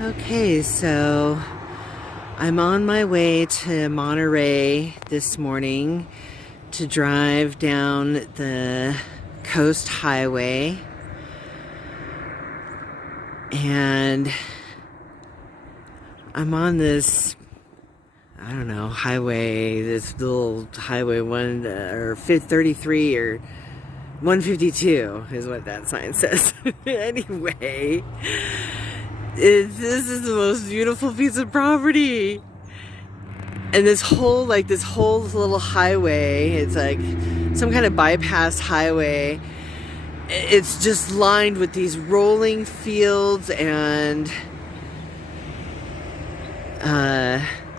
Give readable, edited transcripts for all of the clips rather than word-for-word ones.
Okay, so I'm on my way to Monterey this morning to drive down the coast highway, and I'm on this, I don't know, highway, this little highway 33 or 152 is what that sign says. Anyway, this is the most beautiful piece of property. And this whole little highway, it's like some kind of bypass highway. It's just lined with these rolling fields and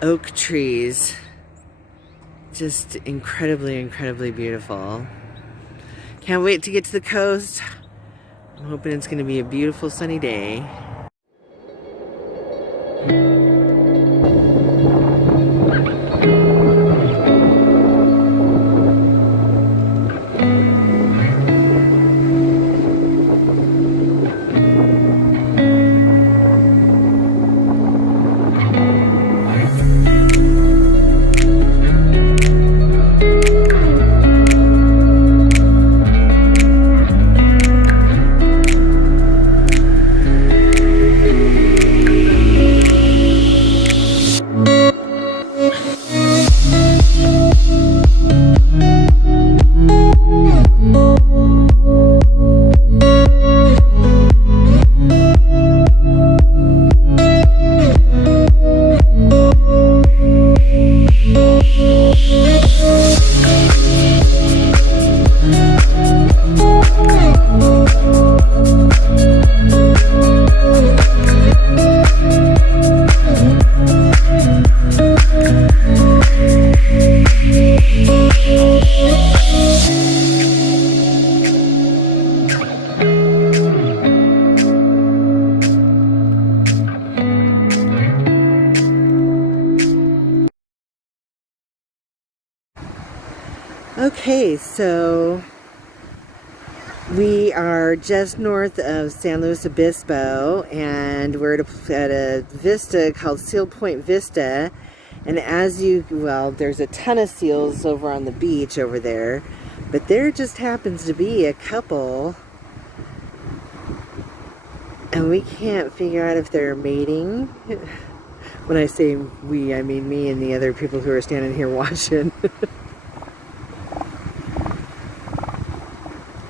oak trees. Just incredibly beautiful. Can't wait to get to the coast. I'm hoping it's going to be a beautiful sunny day. Okay, so we are just north of San Luis Obispo, and we're at a vista called Seal Point Vista. And there's a ton of seals over on the beach over there, but there just happens to be a couple, and we can't figure out if they're mating. When I say we, I mean me and the other people who are standing here watching.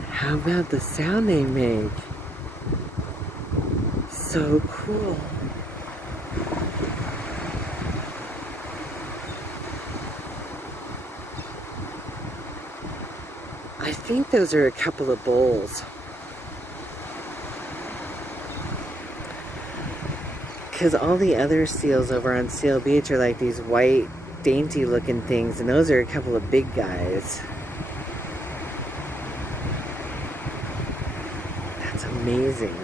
How about the sound they make? So cool. I think those are a couple of bulls. Because all the other seals over on Seal Beach are like these white, dainty looking things, and those are a couple of big guys. Amazing.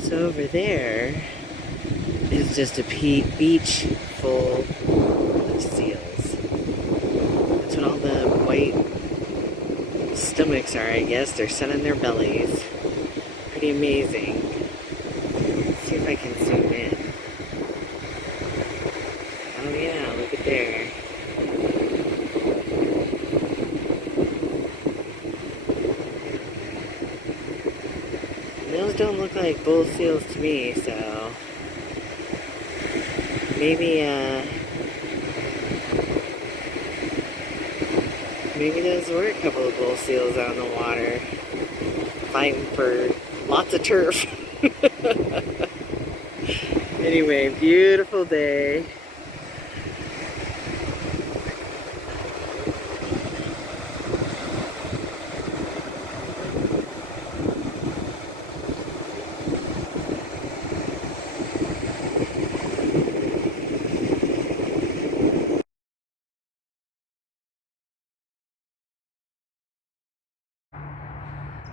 So over there is just a beach full of seals. That's what all the white stomachs are, I guess. They're sunning their bellies. Pretty amazing. Let's see if I can zoom in. Oh yeah, look at there. Those don't look like bull seals to me, so maybe those were a couple of bull seals out in the water fighting for lots of turf. Anyway, beautiful day.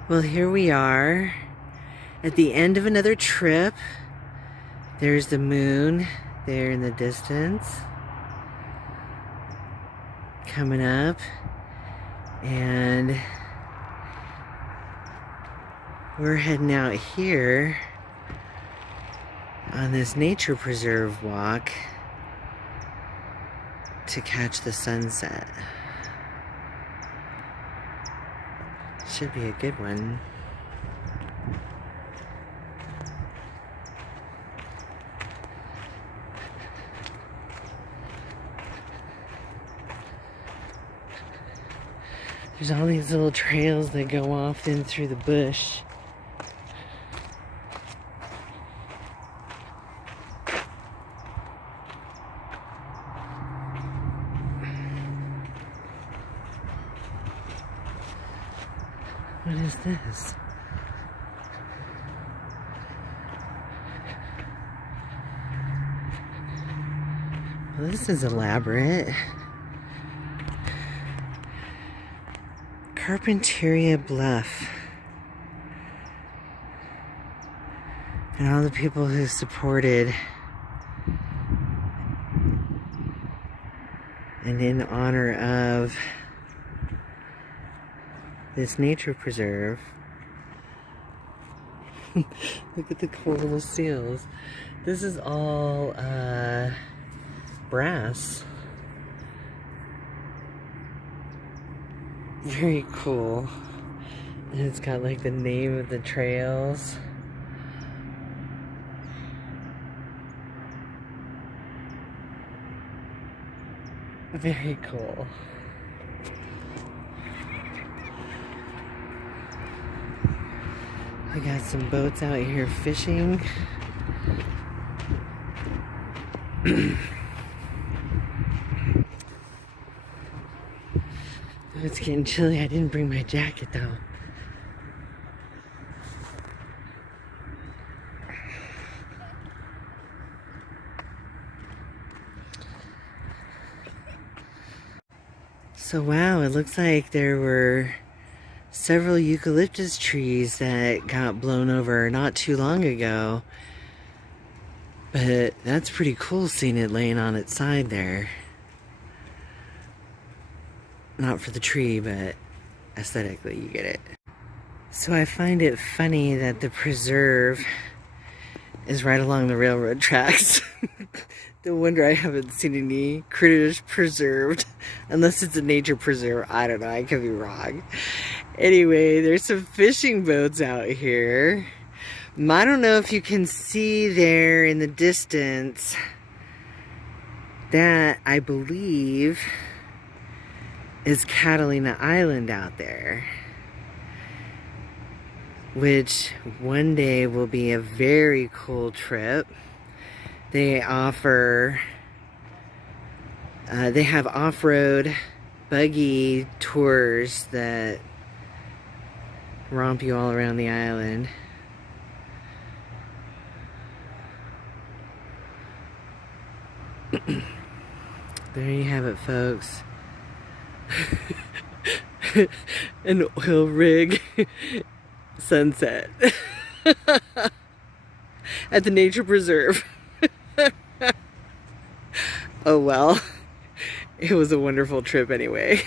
Well, here we are at the end of another trip. There's the moon there in the distance. coming up, and we're heading out here on this nature preserve walk to catch the sunset. Should be a good one. There's all these little trails that go off in through the bush. What is this? Well, this is elaborate. Carpinteria Bluff. And all the people who supported and in honor of this nature preserve. Look at the cool little seals. This is all brass. Very cool. And it's got like the name of the trails. Very cool. I got some boats out here fishing. It's getting chilly. I didn't bring my jacket though. So wow, it looks like there were several eucalyptus trees that got blown over not too long ago. But that's pretty cool seeing it laying on its side there. Not for the tree, but aesthetically you get it. So I find it funny that the preserve is right along the railroad tracks. No wonder I haven't seen any critters preserved. Unless it's a nature preserve. I don't know, I could be wrong. Anyway, there's some fishing boats out here. I don't know if you can see there in the distance that I believe is Catalina Island out there, which one day will be a very cool trip. They offer, they have off-road buggy tours that romp you all around the island. There you have it, folks. An oil rig sunset at the nature preserve. Oh well, it was a wonderful trip anyway.